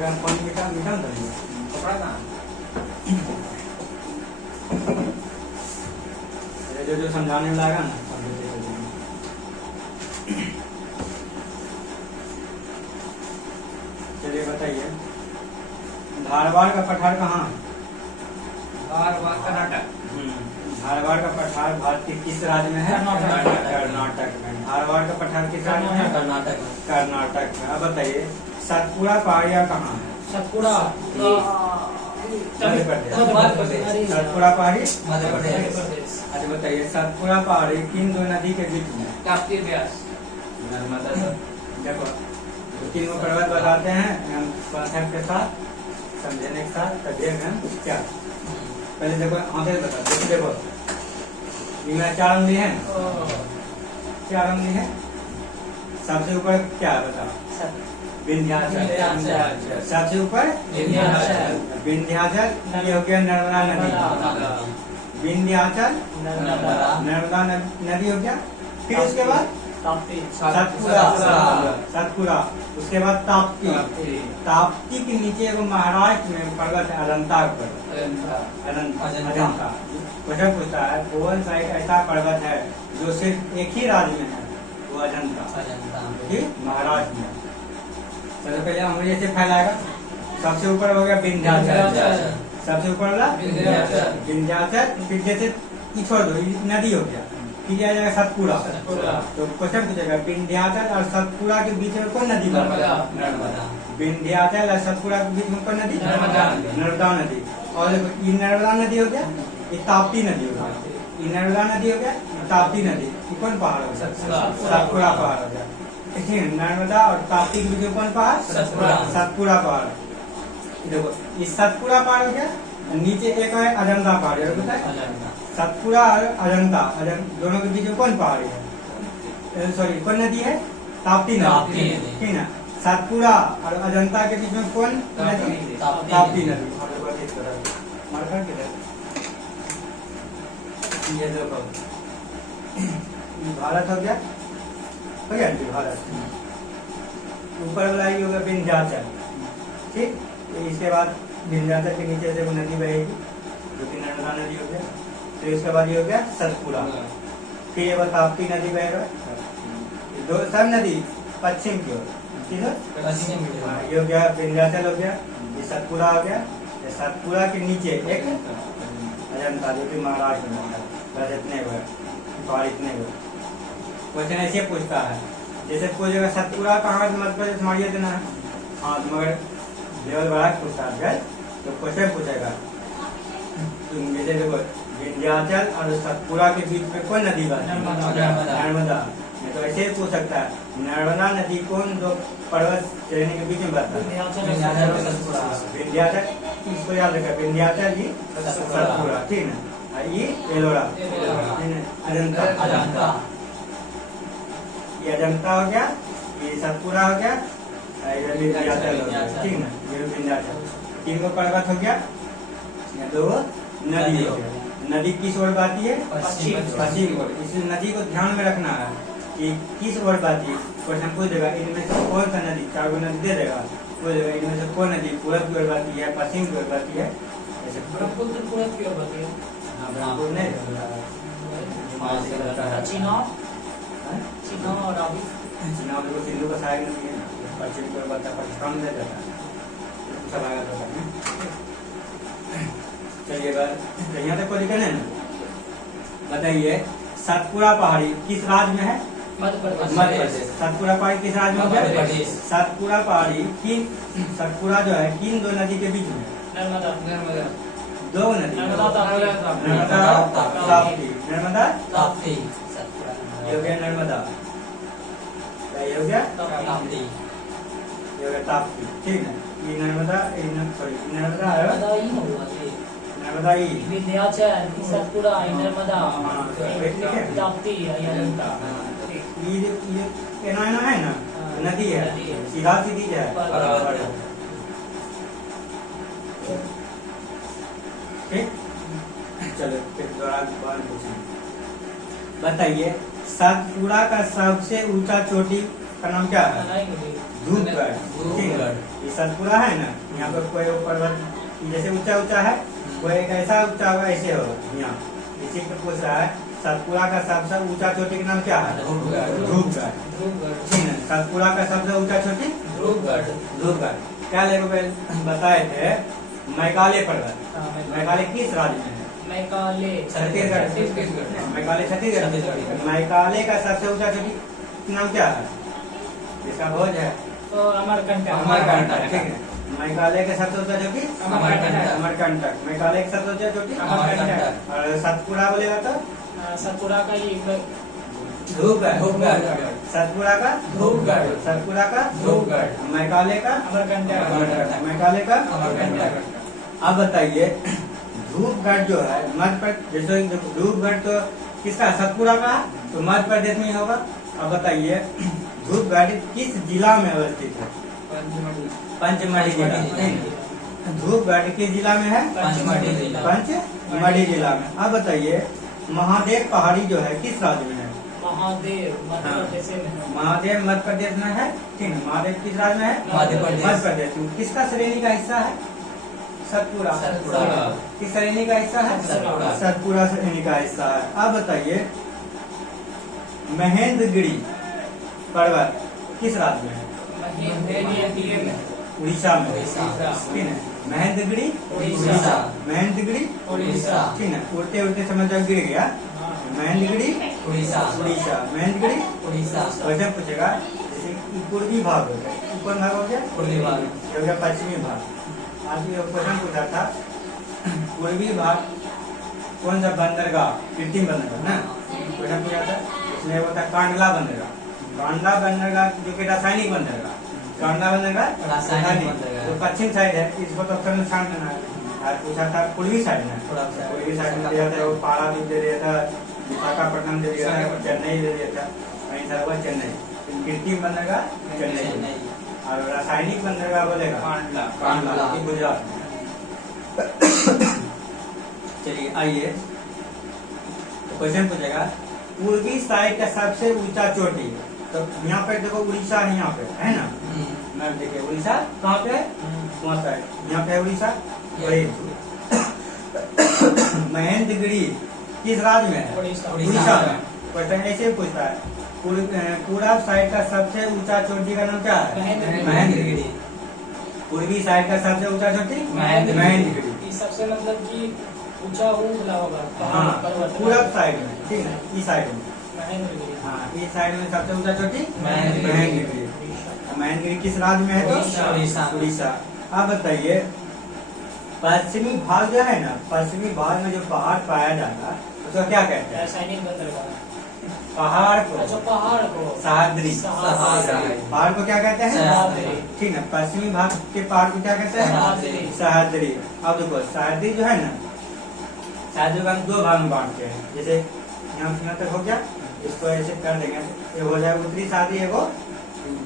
पानी मिटा मिटा देंगे कपड़ा कहाँ जो जो समझाने में लगा ना समझते चलिए बताइए धारवाड़ का पठार कहाँ है? धारवाड़ कर्नाटक। धारवाड़ का पठार भारत के किस राज्य में है? कर्नाटक में। धारवाड़ का पठार किस राज्य में है? कर्नाटक में। कर्नाटक में। अब बताइए सतपुड़ा पहाड़िया कहाँ है? सतपुड़ा मध्य प्रदेश। सतपुड़ा पहाड़ी मध्य प्रदेश। अच्छा बताइए सतपुड़ा पहाड़ी किन दो नदी के बीच में? ताप्ती व्यास। नर्मदा। देखो तीन को पर्वत बताते हैं हम कॉन्सेप्ट के साथ समझने के साथ तब हम क्या पहले देखो आंखें बता देखो इनमें 4 उंगली है 4 उंगली है सबसे ऊपर क्या है बताओ विंध्याचल सबसे ऊपर विंध्याचल ये हो गया नर्मदा नदी विंध्याचल नर्मदा नदी हो गया फिर उसके बाद सतपुड़ा उसके बाद ताप्ती ताप्ती के नीचे एगो महाराष्ट्र में पर्वत है अजंता पर्वत अजंता क्वेश्चन पूछता है कौन सा एक ऐसा पर्वत है जो सिर्फ एक ही राज्य में है वो अजंता महाराष्ट्र में। सबसे पहले अंग्रेजी से फैलाएगा सबसे ऊपर हो गया विंध्याचल सबसे ऊपर वाला विंध्याचल फिर जैसे छोड़ दो नदी हो गया फिर आ जाएगा सतपुड़ा तो क्वेश्चन पूछेगा विंध्याचल और सतपुड़ा के बीच में कौन नदी नर्मदा विंध्याचल और सतपुड़ा के बीच में कौन नदी नर्मदा नदी और देखो ये नर्मदा नदी हो गया ये ताप्ती नदी हो गया ये नर्मदा नदी हो गया ये ताप्ती नदी ये कौन पहाड़ हो गया सतपुड़ा पहाड़ हो गया देखिए नर्मदा और ताप्ती के बीच में कौन पहाड़ सतपुड़ा पहाड़ देखो ये सतपुड़ा पहाड़ हो गया नीचे एक है अजंता पहाड़ सतपुड़ा और अजंता दोनों के बीच में कौन पहाड़ी है सॉरी कौन नदी है ताप्ती नदी ठीक ना सतपुड़ा और अजंता के बीच में कौन नदी ताप्ती नदी ये देखो भारत हो गया भारत ऊपर वाला ही होगा विंध्याचल ठीक इसके बाद विंध्याचल के नीचे से वो नदी बहेगी जो कि नर्मदा नदी हो गया तो इसके बाद ये हो गया सतपुड़ा फिर ये ताप्ती नदी बह रहा है दो सब नदी पश्चिम की ओर ठीक है ये हो गया विंध्याचल हो गया ये सतपुड़ा हो गया ये सतपुड़ा के नीचे एक अजंता जो कि महाराष्ट्र में बस इतने पहाड़ इतने क्वेश्चन ऐसे पूछता है जैसे कोई जगह सतपुड़ा कहाँ मध्य प्रदेश मारिए देना है हाँ मगर लेवल बढ़ा पूछता है तो क्वेश्चन पूछेगा जैसे देखो विंध्याचल और सतपुड़ा के बीच में कौन नदी बहती है नर्मदा नहीं तो ऐसे ही पूछ सकता है नर्मदा नदी कौन दो पर्वत श्रेणी के बीच में बहता है विंध्याचल इसको याद रखा विंध्याचल जी सतपुड़ा ठीक है ये एलोरा अजंता ये अजंता हो गया ये सतपुड़ा हो गया ये विंध्याचल हो गया ठीक ना ये विंध्याचल 3 को पर्वत हो गया दो नदी हो गया नदी किस ओर बहती है पश्चिम ओर इस नदी को ध्यान में रखना है कि किस ओर बहती है क्वेश्चन पूछ देगा इनमें से कौन सा नदी 4 गो नदी दे देगा पूछ देगा इनमें से कौन नदी पूरब की ओर बहती है पश्चिम की ओर बहती है ऐसे ब्रह्मपुत्र पूरब की ओर बहती है ब्रह्मपुत्र नहीं चीना और रावी चीना देखो सिंधु का सहायक नदी है पश्चिम की ओर बहता है पाकिस्तान में जाता है सब आएगा तो चलिए यहाँ तक कोई दिक्कत नहीं ना बताइए सतपुड़ा पहाड़ी किस राज्य में है मध्य प्रदेश सतपुड़ा पहाड़ी किस राज्य में है सतपुड़ा पहाड़ी किन सतपुड़ा जो है किन दो नदी के बीच में नर्मदा दो नदी नर्मदा ताप्ती ये हो गया नर्मदा ये हो गया ताप्ती ठीक है ये नर्मदा सॉरी नर्मदा नर्मदा विंध्याचल सतपुड़ा नर्मदा ताप्ती ये ना है ना नदी है सीधा सीधी है ठीक चलो फिर बताइए सतपुड़ा का सबसे ऊंचा चोटी का नाम क्या है? अनाइगिरी। धूपगढ़। ठीक है, ये सतपुड़ा है ना, यहाँ पे कोई पर्वत जैसे ऊंचा ऊंचा है, कोई एक ऐसा ऊंचा होगा ऐसे हो यहाँ, इसी पे पूछ रहा है सतपुड़ा का सबसे ऊंचा चोटी का नाम क्या है? धूपगढ़। ठीक है, सतपुड़ा का सबसे ऊंचा चोटी धूपगढ़। क्या लेवल बताए थे? मैकाले पर्वत। मैकाले किस राज्य में है? Macaulay Chhattisgarh. Macaulay Chhattisgarh. Macaulay का सबसे ऊंचा चोटी का नाम क्या है? इसका भोज है तो अमरकंटक। अमरकंटक। ठीक है, मैकाले का सबसे ऊंचा चोटी अमरकंटक। अमरकंटक। मैकाले का सबसे ऊंचा चोटी अमरकंटक। और सतपुड़ा बोलेगा तो सतपुड़ा का ये धूपगढ़। सतपुड़ा का धूपगढ़। सतपुड़ा का धूपगढ़। मैकाले का अमरकंटक। मैकाले का अमरकंटक। अब बताइए धूपगढ़ जो है मध्य प्रदेश, जैसे धूपगढ़ तो किसका? सतपुड़ा का, तो मध्य प्रदेश में ही होगा। अब बताइए धूपगढ़ किस जिला में अवस्थित है? पंचमढ़ी जिला। धूपगढ़ किस जिला में है? पंचमढ़ी जिला में। अब बताइए महादेव पहाड़ी जो है किस राज्य में है? महादेव मध्य प्रदेश में है। महादेव मध्य प्रदेश में है। ठीक है, महादेव किस राज्य में है? मध्य प्रदेश। मध्य प्रदेश में। किसका श्रेणी का हिस्सा है? सतपुड़ा। किस श्रेणी का हिस्सा है? सतपुड़ा। सतपुड़ा श्रेणी का हिस्सा है। अब बताइए महेंद्रगिरी पर्वत किस राज्य में है? उड़ीसा में। ठीक है, महेंद्रगिरी उड़ीसा। महेंद्रगिरी उड़ीसा। ठीक है, उड़ते उड़ते समय जब गिर गया महेंद्रगिरी उड़ीसा। महेंद्रगिरी उड़ीसा। क्वेश्चन पूछेगा जैसे कि पूर्वी भाग हो गया, ऊपर भाग हो गया, ये हो गया पश्चिमी भाग। आज ये क्वेश्चन पूछा था पूर्वी भाग कौन सा बंदरगाह? कृत्रिम बंदरगाह ना क्वेश्चन पूछा था, इसमें वो था कांडला बंदरगाह। कांडला बंदरगाह जो कि रासायनिक बंदरगाह, कांडला बंदरगाह रासायनिक जो पश्चिम साइड है, इसको तो ऑप्शन में छान देना है। आज पूछा था पूर्वी साइड में, पूर्वी साइड में दिया था वो पारादीप दे दिया था, विशाखापट्टनम दे दिया था, चेन्नई दे दिया था, वहीं था वो चेन्नई। कृत्रिम बंदरगाह चेन्नई और रासायनिक बंदरगाह बोलेगा कांडला ये गुजरात में। चलिए आइए क्वेश्चन पूछेगा पूर्वी साइड का सबसे ऊंचा चोटी, तो यहाँ पे देखो उड़ीसा है, यहाँ पे है ना, मैप देखिए उड़ीसा कहाँ पे है? वहाँ साइड, यहाँ पे है उड़ीसा। वही महेंद्रगिरी किस राज्य में है? उड़ीसा में। क्वेश्चन ऐसे ही पूछता है पूर्व साइड का सबसे ऊंचा चोटी का नाम क्या है? महेंद्रगिरी। पूर्वी साइड का सबसे ऊंचा चोटी महेंद्रगिरी। सबसे मतलब कि ऊंचा ऊंचा होगा। हाँ, पूरब साइड में, ठीक है, इस साइड में, महेंद्रगिरी। हाँ, इस साइड में सबसे ऊंचा चोटी महेंद्रगिरी। महेंद्रगिरी किस राज्य में है? तो उड़ीसा। अब बताइए पश्चिमी भाग जो है ना, पश्चिमी भाग में जो पहाड़ पाया जाता है उसको क्या कहते हैं? रासायनिक बंदरगाह। पहाड़ अच्छा, को पहाड़ को सह्याद्री। पहाड़ को क्या कहते हैं? सह्याद्री। ठीक है, पश्चिमी भाग के पहाड़ को क्या कहते हैं? सह्याद्री। अब देखो सह्याद्री जो है ना, सह्याद्री को हम दो भाग में बांटते हैं। जैसे यहाँ तक हो गया, इसको ऐसे कर देंगे, ये हो जाएगा उत्तरी सह्याद्री, एगो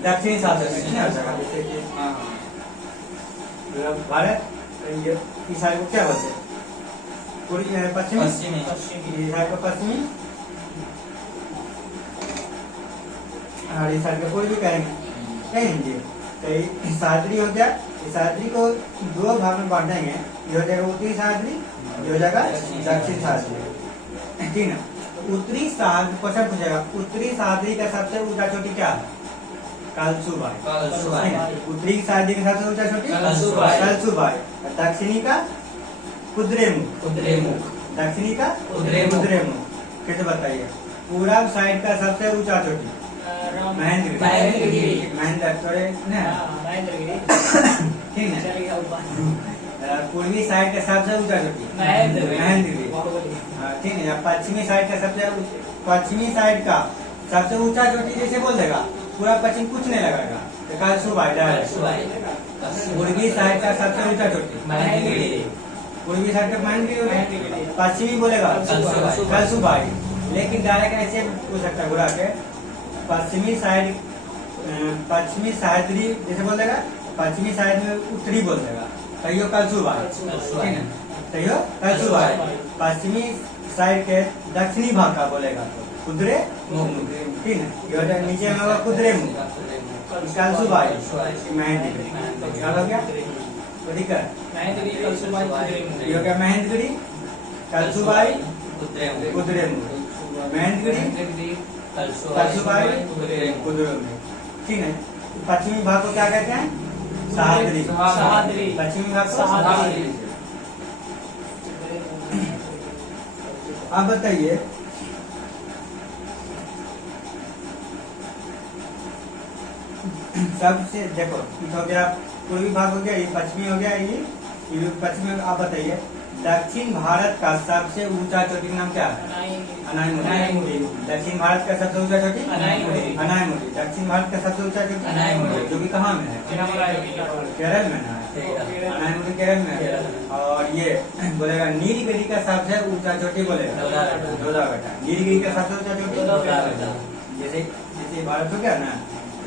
दक्षिणी सह्याद्री। जैसे कि भारत ये इस साइड को क्या बोलते हैं? पूर्वी पश्चिमी, इस साइड को पश्चिमी और इस साइड को पूर्वी कहेंगे। तो सह्याद्री हो गया, इस सह्याद्री को दो भाग में बांट देंगे, ये हो जाएगा उत्तरी सह्याद्री, ये हो जाएगा दक्षिण सह्याद्री। ठीक है, उत्तरी सह्याद्री क्वेश्चन पूछेगा उत्तरी सह्याद्री का सबसे ऊंचा चोटी क्या है? कलसुबाई। उत्तरी सह्याद्री का सबसे ऊंचा चोटी कलसुबाई। दक्षिणी का कुद्रेमुख। दक्षिणी का कुद्रेमुख। कैसे बताइए? पूरब साइड का सबसे ऊंचा चोटी महेंद्रगिरी। ठीक है, पूर्वी साइड का सबसे ऊंचा चोटी महेंद्रगिरी। ठीक है, या पश्चिमी साइड का पश्चिमी साइड का सबसे ऊंचा चोटी जैसे बोल देगा, पूरा पश्चिम कुछ नहीं लगाएगा, तो कलसुबाई डायरेक्ट। पूर्वी साइड का सबसे ऊंचा चोटी पूर्वी साइड का महेंद्रगिरी, पश्चिमी बोलेगा कलसुबाई। लेकिन डायरेक्ट ऐसे पूछ सकता है घुरा के, पश्चिमी साइड पश्चिमी सह्याद्री जैसे बोल देगा, पश्चिमी साइड में उत्तरी बोल देगा, तैयो कलसुबाई। ठीक है, तैयो कलसुबाई। पश्चिमी साइड के दक्षिणी भाग का बोलेगा तो कुद्रे ठीक है, ये हो जाएगा नीचे में होगा कुद्रेमुख, कलसुबाई महेंद्रगिरी, क्या हो गया तो दिक्कत महेंद्रगिरी कलसुबाई कुद्रेमुख, ये हो गया महेंद्रगिरी कलसुबाई कुद्रेमुख, महेंद्रगिरी कलसुबाई कुद्रेमुख, ठीक है। पश्चिमी भाग को क्या कहते हैं? सहाद्री, सहाद्री, पश्चिमी भाग को सहाद्री। आप बताइए सबसे देखो ये हो गया पूर्वी भाग हो गया, ये पश्चिमी हो गया, ये पश्चिमी। आप बताइए दक्षिण भारत का सबसे ऊंचा चोटी का नाम क्या है? अनाईमुड़ी। दक्षिण भारत का सबसे ऊंचा चोटी अनाईमुड़ी। दक्षिण भारत का सबसे ऊंचा चोटी अनाईमुड़ी, जो कि कहाँ में है? केरल में ना है, अनाईमुड़ी केरल में है। और ये बोलेगा नीलगिरी का सबसे ऊंचा चोटी बोलेगा जोधाघाटा। नीलगिरी का सबसे ऊंचा चोटी जैसे जैसे भारत हो गया ना,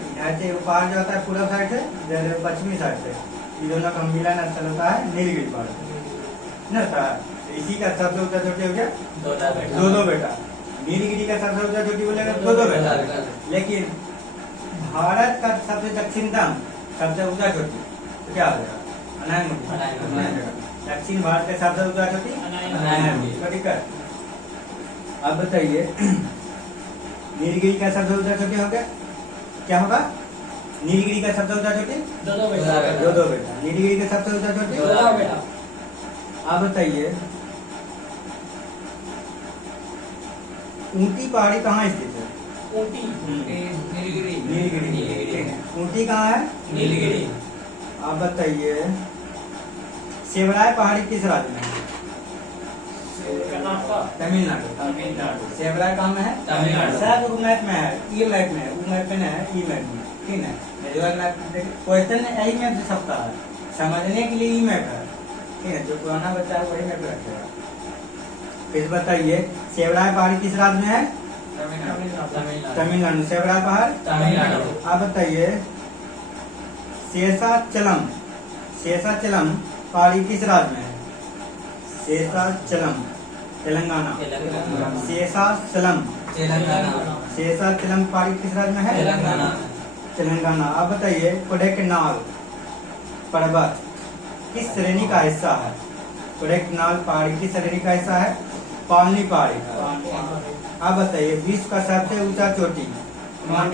इधर से पहाड़ जो होता है पूर्व साइड से, इधर पश्चिमी साइड से, ये दोनों का मिलन स्थल होता है नीलगिरी पहाड़ ना था। इसी का सबसे ऊंचा चोटी हो गया दो बेटा। नीलगिरी का सबसे ऊंचा चोटी बोलेगा दो बेटा। लेकिन भारत का सबसे दक्षिणतम सबसे ऊंचा चोटी तो क्या हो जाएगा? अनाईमुड़ी। दक्षिण भारत का सबसे ऊंचा चोटी अनाईमुड़ी। तो दिक्कत अब बताइए नीलगिरी का सबसे ऊंचा चोटी हो गया क्या होगा? नीलगिरी का सबसे ऊंचा चोटी दो बेटा। नीलगिरी का सबसे ऊंचा चोटी आप बताइए ऊटी पहाड़ी कहाँ स्थित है? नीलगिरी। ऊटी कहाँ है? नीलगिरी। आप बताइए सेवराय पहाड़ी किस राज्य में है? तमिलनाडु। सेवराय कहाँ में है? तमिलनाडु। शायद वो मैप में है, ये मैप में है, वो मैप में है, ये मैप में, ठीक है। क्वेश्चन यही मैप से सकता है, समझने के लिए ये मैप है, ठीक है। जो पुराना बच्चा है वही मैप रखेगा। फिर बताइए सेवराय पहाड़ी किस राज्य में है? तमिलनाडु। सेवराय पहाड़ तमिलनाडु। आप बताइए शेषाचलम पहाड़ी किस राज्य में है? शेषाचलम तेलंगाना। शेषाचलम पहाड़ी किस राज्य में है? तेलंगाना। आप बताइए कोडेकनाल पर्वत किस श्रेणी का हिस्सा है? कोडेकनाल पहाड़ी किस श्रेणी का हिस्सा है? पालनी पहाड़ी का। आप बताइए विश्व का सबसे ऊंचा चोटी माउंट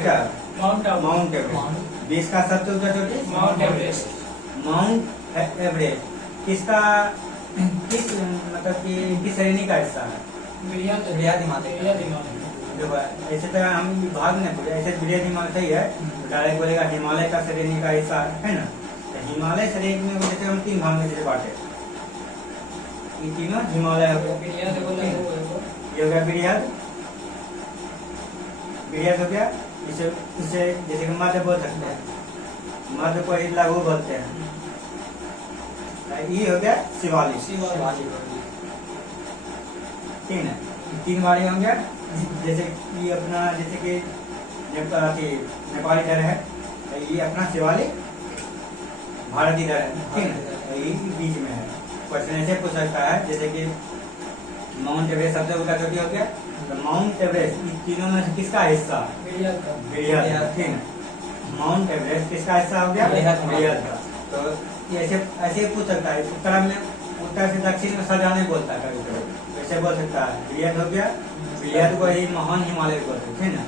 एवरेस्ट। विश्व का सबसे ऊंचा चोटी माउंट एवरेस्ट किसका किस मतलब कि किस श्रेणी का हिस्सा है? देखो ऐसे तो हम भाग नहीं पूछे, ऐसे बृहद हिमालय सही है तो डायरेक्ट बोलेगा हिमालय का श्रेणी का हिस्सा है ना। तो हिमालय श्रेणी में जैसे हम तीन भाग में जैसे बांटे, ये तीनों हिमालय हो गया। ये हो गया बृहद हो गया। इसे इसे जैसे कि मध्य बोल सकते हैं, मध्य को ही लघु बोलते हैं। ये हो गया शिवालिक, ठीक है। तीन बारी हो गया। जैसे कि अपना जैसे कि नेपाली इधर है, ये अपना शिवालिक भारत इधर है, ठीक है। ये बीच में है। क्वेश्चन ऐसे पूछ सकता है जैसे कि माउंट एवरेस्ट सबसे ऊंचा चोटी हो गया, तो माउंट एवरेस्ट इन तीनों में से किसका हिस्सा? बृहद, ठीक है। माउंट एवरेस्ट किसका हिस्सा हो गया? बृहद का। तो ऐसे पूछ सकता है। उत्तर में उत्तर से दक्षिण में सजा नहीं बोलता कभी कभी, ऐसे बोल सकता है। बृहद हो गया, बृहद को ही महान हिमालय बोलते हैं, ठीक है।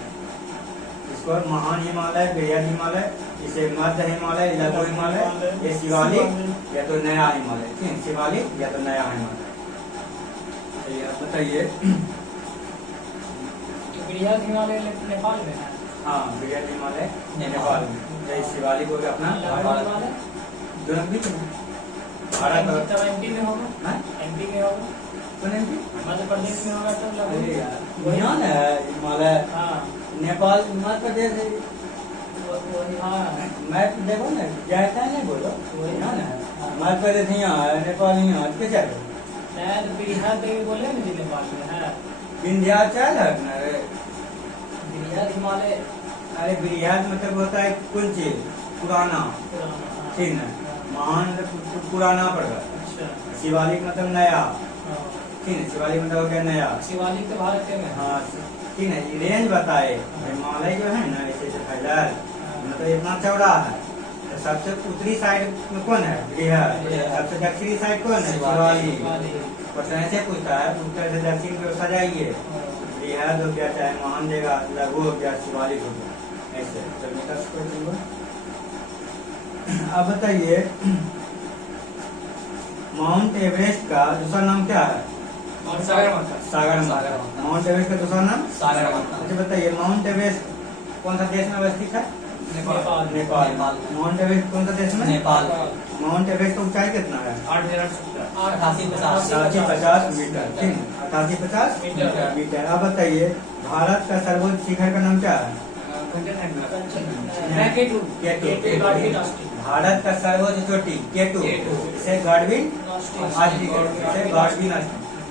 इसको महान हिमालय, बृहद हिमालय, इसे मध्य हिमालय, लघु हिमालय, ये शिवालिक या तो नया हिमालय, ठीक है। शिवालिक या तो नया हिमालय। आप बताइए बृहद हिमालय नेपाल में है। हाँ बृहद हिमालय नेपाल में। शिवालिक हो गया अपना दोनों बीच में भारत और तब एमपी में होगा, एमपी में होगा, मध्य प्रदेश में होगा तो यहाँ ना हिमालय नेपाल मध्य प्रदेश मैप देखो ना, जाता नहीं बोलो यहाँ ना मध्य प्रदेश यहाँ है, नेपाल यहाँ कैसे बृहद बोले ना जी नेपाल में है। विंध्याचल है ना रे। बृहद हिमालय, अरे बृहद मतलब होता है कुछ पुराना, ठीक है। महान पुराना पर्वत। शिवालिक मतलब नया, ठीक है। शिवालिक मतलब हो गया नया। शिवालिक तो भारत के में। हाँ ठीक है, रेंज बताए हिमालय जो है ना ऐसे फैला है, मतलब इतना चौड़ा है। तो सबसे उत्तरी साइड में कौन है? बिहार। सबसे दक्षिणी साइड कौन है? शिवालिक। क्वेश्चन ऐसे पूछता है, उत्तर से दक्षिण की ओर सजाइए, बिहार हो गया, चाहे महान देगा, लघु हो गया, शिवालिक हो गया, ऐसे। अब बताइए माउंट एवरेस्ट का दूसरा नाम क्या है? सागरमाथा। माउंट एवरेस्ट का दूसरा नाम सागरमाथा। अच्छा बताइए माउंट एवरेस्ट कौन सा देश में अवस्थित है? नेपाल। माउंट एवरेस्ट कौन सा देश में? नेपाल। माउंट एवरेस्ट का ऊंचाई कितना है? 8850 मीटर। ठीक, 8850 मीटर। अब बताइए भारत का सर्वोच्च शिखर का नाम क्या है? भारत का सर्वोच्च चोटी केटू, इसे गार्डविन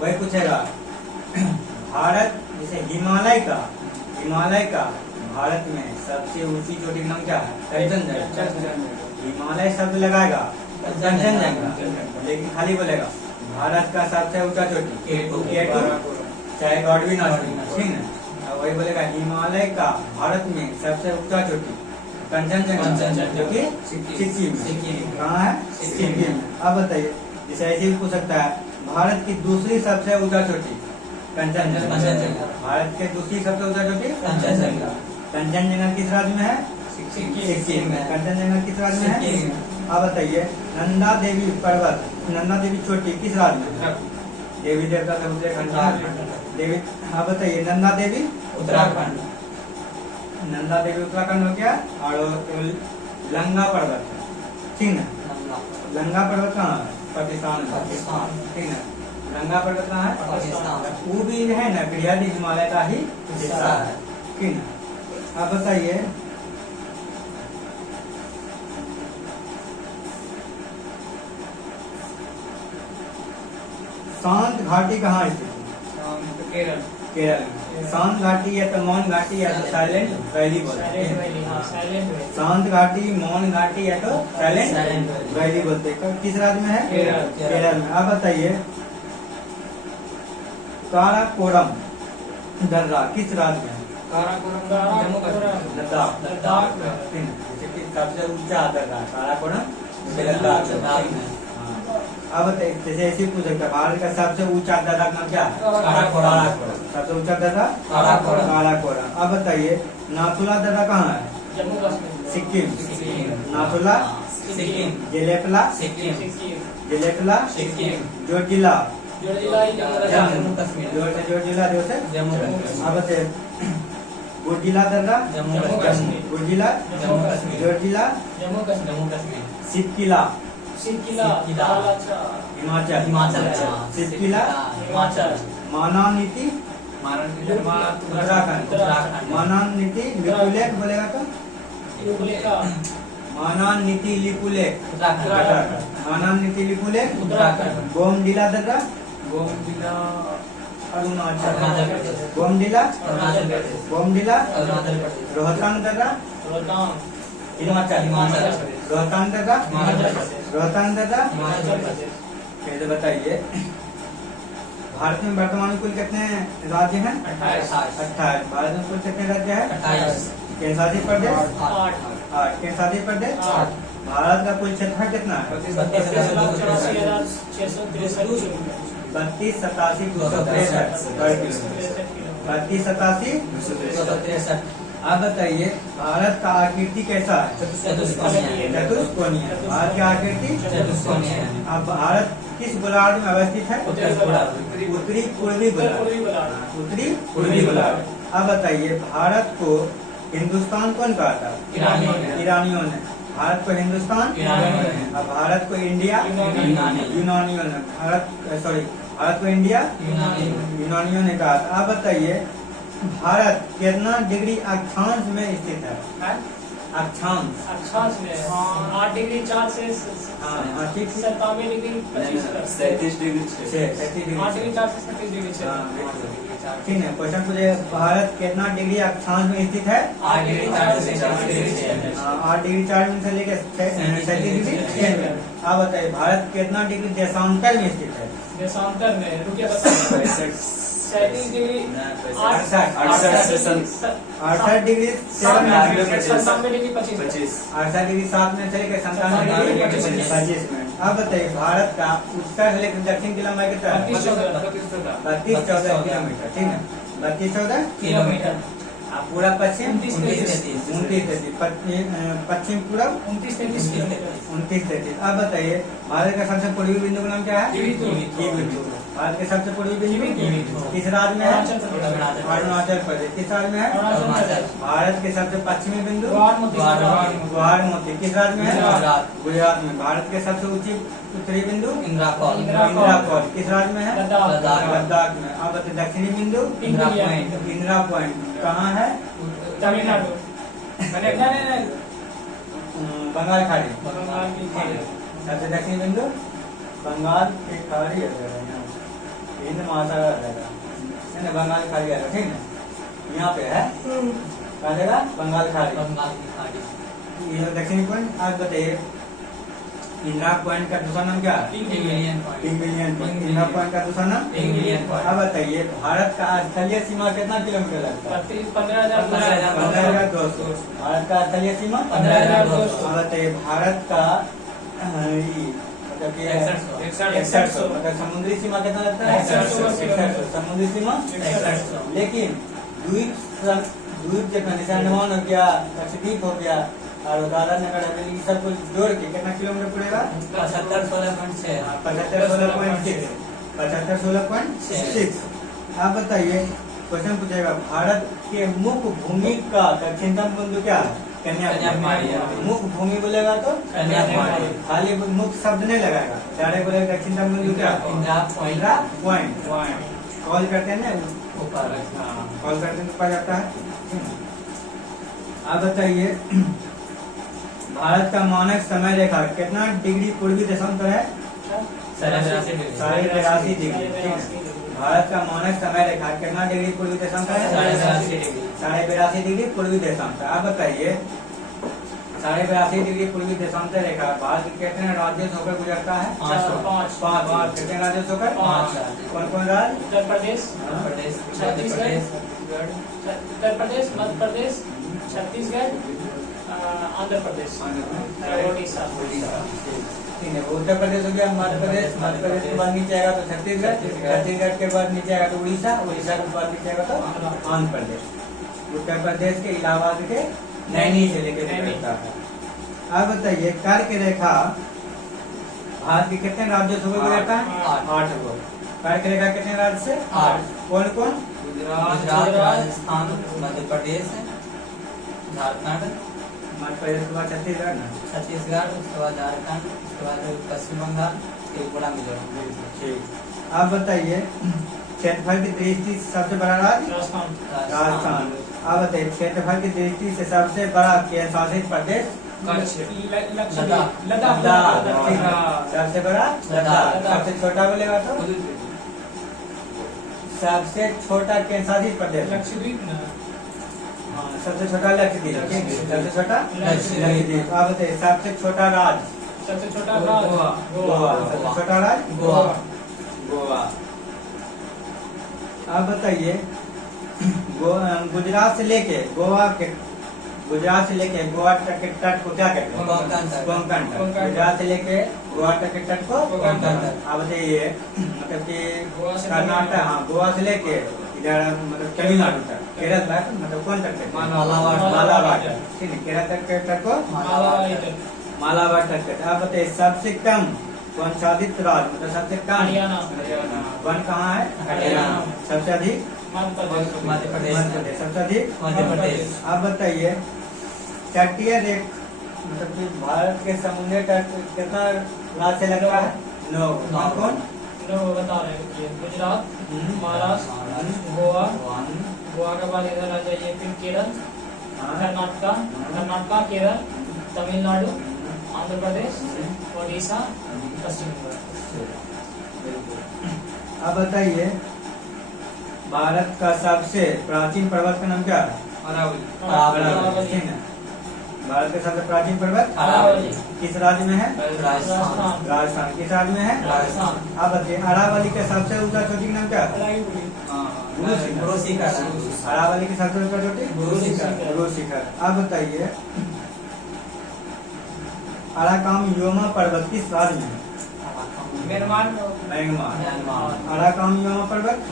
वही पूछेगा। भारत जैसे हिमालय का भारत में सबसे ऊंची चोटी का नाम क्या है? कंचनजंगा। हिमालय शब्द लगाएगा कंचनजंगा, लेकिन खाली बोलेगा भारत का सबसे ऊंचा चोटी केटू चाहे गार्डविन। ठीक है, वही बोलेगा हिमालय का भारत में सबसे ऊंचा चोटी कंचनजंगा, जो कि सिक्किम। कहाँ है? सिक्किम। अब बताइए जैसे ऐसे भी पूछ सकता है, भारत की दूसरी सबसे ऊंचा चोटी कंचनजंगा। भारत की दूसरी सबसे ऊंचा चोटी कंचनजंगा। कंचनजंगा किस राज्य में है? सिक्किम में। कंचनजंगा किस राज्य में है? अब बताइए नंदा देवी पर्वत, नंदा देवी चोटी किस राज्य में? देवी देवता का उत्तराखंड देवी। अब बताइए नंदा देवी उत्तराखंड। नंदा देवी उत्तराखंड हो गया। और लंगा पर्वत, ठीक है, लंगा पर्वत कहाँ है? पाकिस्तान। ठीक है, लंगा पर्वत कहाँ है? पाकिस्तान। वो भी है ना बृहद हिमालय का ही हिस्सा है। ठीक है, अब बताइए शांत घाटी कहाँ स्थित है? केरल में। शांत घाटी या तो मौन घाटी या तो साइलेंट वैली बोलते हैं। शांत घाटी, मौन घाटी या तो साइलेंट वैली बोलते हैं। किस राज्य में है? केरल में। अब बताइए काराकोरम दर्रा किस राज्य में है? लद्दाख में। सबसे ऊंचा दर्रा काराकोरम लद्दाख में। अब जैसे ऐसे पूछ सकता है भारत का सबसे ऊंचा दर्रा का नाम क्या है? काराकोरम। सबसे ऊंचा दर्रा काराकोरम। अब बताइए नाथुला दर्रा कहाँ है? जम्मू कश्मीर। सिक्किम। नाथुला सिक्किम। जेलेपला जेलेपला जोजिला जम्मू कश्मीर। जोजिला अब बताइए गुजिला दर्रा जम्मू कश्मीर। गुजिला जम्मू कश्मीर। जोजिला जम्मू कश्मीर। सिपकिला हिमाचल। सिपकिला हिमाचल। मानानीति उत्तराखंड। मानानीति लिपुलेख बोलेगा तो मानानीति लिपुलेख उत्तराखंड। मानानीति लिपुलेख उत्तराखंड। बोमडिला दर्रा अरुणाचल प्रदेश। बोमडिला अरुणाचल प्रदेश। बोमडिला अरुणाचल प्रदेश। रोहतांग दर्रा हिमाचल रोहतांग दर्रा हिमाचल प्रदेश। रोहतांग दर्रा हिमाचल प्रदेश। कैसे बताइए भारत में वर्तमान में कुल कितने राज्य हैं? 28। भारत में कुल कितने राज्य हैं? 28। केंद्र शासित प्रदेश 8। केंद्र शासित प्रदेश 8। भारत का कुल क्षेत्रफल कितना है? 32,87,263 अब बताइए भारत का आकृति कैसा है? चतुष्कोणीय। भारत की आकृति चतुष्कोणीय है। अब भारत किस गोलार्ध में अवस्थित है? उत्तरी पूर्वी गोलार्ध। उत्तरी पूर्वी गोलार्ध। अब बताइए भारत को हिंदुस्तान कौन कहा था? ईरानियों ने। भारत को हिंदुस्तान, अब भारत को इंडिया यूनानियों ने। भारत को इंडिया यूनानियों ने कहा था। अब बताइए भारत कितना डिग्री अक्षांश में स्थित है? अक्षांश में 8 डिग्री 4 से 97 डिग्री 37 डिग्री 8 डिग्री 4 से 37 डिग्री। ठीक है, क्वेश्चन पूछे भारत कितना डिग्री अक्षांश में स्थित है? 8 डिग्री 4 से 37 डिग्री। 8 डिग्री 4 मिनट से लेकर 37 डिग्री 6 मिनट। आप बताइए भारत कितना डिग्री देशांतर में स्थित है? देशांतर में रुकिए बताइए 37 degree 68 degree 7 minute 97 degree 25 68 degree 7 minute चले गए 97 डिग्री 25 मिनट। अब बताइए भारत का उत्तर से लेकर दक्षिण की लंबाई कितना है? 32-14 किलोमीटर, ठीक है, 32-14 किलोमीटर। पूरा पश्चिम 29-33 पश्चिम पूरब 29-33 किलोमीटर। 29-33। अब बताइए भारत का सबसे पूर्वी बिंदु का नाम क्या है? द्वीप। भारत के सबसे पूर्वी बिंदु द्वीप। किस राज्य में है? अरुणाचल अरुणाचल प्रदेश। किस राज्य में है? प्रदेश। भारत के सबसे पश्चिमी बिंदु गुवाहाटी। किस राज्य में है? गुजरात। गुजरात में। भारत के सबसे ऊंची उत्तरी बिंदु इंदिरा कॉल। इंदिरा किस राज्य में है? लद्दाख। लद्दाख में। अब बताइए दक्षिणी बिंदु इंदिरा पॉइंट। इंदिरा पॉइंट कहाँ है? तमिलनाडु। बंगाल खाड़ी। बंगाल की खाड़ी। सबसे दक्षिणी बिंदु बंगाल की खाड़ी है, हिंद महासागर रहेगा, है ना, बंगाल खाड़ी आएगा, ठीक है, यहाँ पे है कहा जाएगा बंगाल खाड़ी। बंगाल की खाड़ी। ये दक्षिणी पॉइंट। आज बताइए इंदिरा पॉइंट का दूसरा नाम क्या है? पिंगलियन पॉइंट। इंदिरा पॉइंट का दूसरा नाम पिंगलियन पॉइंट। अब बताइए भारत का स्थलीय सीमा कितना किलोमीटर लगता है? 15,200। भारत का स्थलीय सीमा 15,200। अब बताइए भारत का मतलब कि 6100 मतलब समुद्री सीमा कितना लगता है? 6100 समुद्री सीमा 6100। लेकिन द्वीप जितना जैसे अंडमान हो गया, लक्षद्वीप हो गया और दादरा नगर हवेली सब कुछ जोड़ के कितना किलोमीटर पड़ेगा? 75-16.6। 75-16.6। आप बताइए क्वेश्चन पूछेगा भारत के मुख्य भूमि का दक्षिणतम बिंदु क्या है? कन्याकुमारी। मुख्य भूमि बोलेगा तो कन्याकुमारी। खाली मुख्य शब्द नहीं लगाएगा, डायरेक्ट बोलेगा दक्षिणतम बिंदु क्या? इंदिरा पॉइंट। कॉल करते हैं ना ऊपर। कॉल करते हैं तो पा जाता है। आप बताइए भारत का मानक समय रेखा कितना डिग्री पूर्वी देशांतर है? 83.5 डिग्री, ठीक है। भारत का मानक समय रेखा कितना डिग्री पूर्वी देशांतर है? 83.5 डिग्री पूर्वी देशांतर। आप बताइए 83.5 डिग्री पूर्वी देशांतर रेखा भारत के कितने राज्यों से होकर गुजरता है? 5 कितने राज्यों से होकर? 5। कौन कौन राज्य? उत्तर प्रदेश, छत्तीसगढ़, उत्तर प्रदेश, मध्य प्रदेश, छत्तीसगढ़, आंध्र प्रदेश, ओडिशा। ठीक है, उत्तर प्रदेश हो गया, मध्य प्रदेश के बाद नीचे आएगा तो छत्तीसगढ़ के बाद नीचे आएगा तो उड़ीसा के बाद नीचे आएगा तो आंध्र प्रदेश। उत्तर प्रदेश के इलाहाबाद के नैनी से लेकर गुजरता है। अब बताइए कर्क रेखा भारत के कितने राज्यों से गुजरता है? 8 गो। कर्क रेखा कितने राज्य से? 8। कौन कौन? गुजरात, राजस्थान, मध्य प्रदेश, झारखंड, मध्य प्रदेश के बाद छत्तीसगढ़ ना? छत्तीसगढ़, उसके बाद झारखंड, उसके बाद पश्चिम बंगाल, त्रिपुरा, मिजोरम। ठीक। आप बताइए क्षेत्रफल की दृष्टि से सबसे बड़ा राज्य? राजस्थान। अब बताइए क्षेत्रफल की दृष्टि से सबसे बड़ा केंद्र शासित प्रदेश? लद्दाख। सबसे बड़ा लद्दाख। सबसे छोटा बोलेगा तो? सबसे छोटा केंद्र शासित प्रदेश? लक्षद्वीप ना। हाँ, सबसे छोटा लक्षद्वीप, ठीक है, सबसे छोटा लक्षद्वीप। आप बताइए सबसे छोटा राज्य? सबसे छोटा राज्य गोवा। सबसे छोटा राज्य? गोवा। आप बताइए गुजरात से लेके गोवा तक के तट को क्या कहते हैं? कोंकण तट। गुजरात से लेके गोवा तक के तट को कोंकण तट। आप बताइए मतलब कि कर्नाटक, हाँ, गोवा से लेके इधर मतलब तमिलनाडु तक, केरल तक मतलब कौन तक? मालाबार तक, ठीक है, केरल तक के तट को मालाबार तक। आप बताइए सबसे कम वंशाधित राज्य मतलब सबसे कम हरियाणा। वन कहाँ है? हरियाणा। सबसे अधिक मध्य प्रदेश, सबसे अधिक मध्य प्रदेश। आप बताइए तटीय रेख मतलब कि भारत के समुद्री तट कितना राज्य से लगता है? 9। कौन? बता रहे हैं गुजरात, महाराष्ट्र, गोवा के बाद इधर आ जाइए, फिर केरल, कर्नाटका, केरल, तमिलनाडु, आंध्र प्रदेश, ओडिशा, पश्चिम बंगाल। अब बताइए भारत का सबसे प्राचीन पर्वत का नाम क्या है? अरावली। ठीक है, भारत का सबसे प्राचीन पर्वत अरावली। किस राज्य में है? राजस्थान। राजस्थान। किस राज्य में है? राजस्थान। अब बताइए अरावली का सबसे ऊंचा चोटी का नाम क्या है? अरावली। गुरु शिखर। अरावली की सबसे ऊंची चोटी गुरु शिखर। अब बताइए अराकाम-योमा पर्वत किस राज्य में है? म्यांमार। अराकाम-योमा पर्वत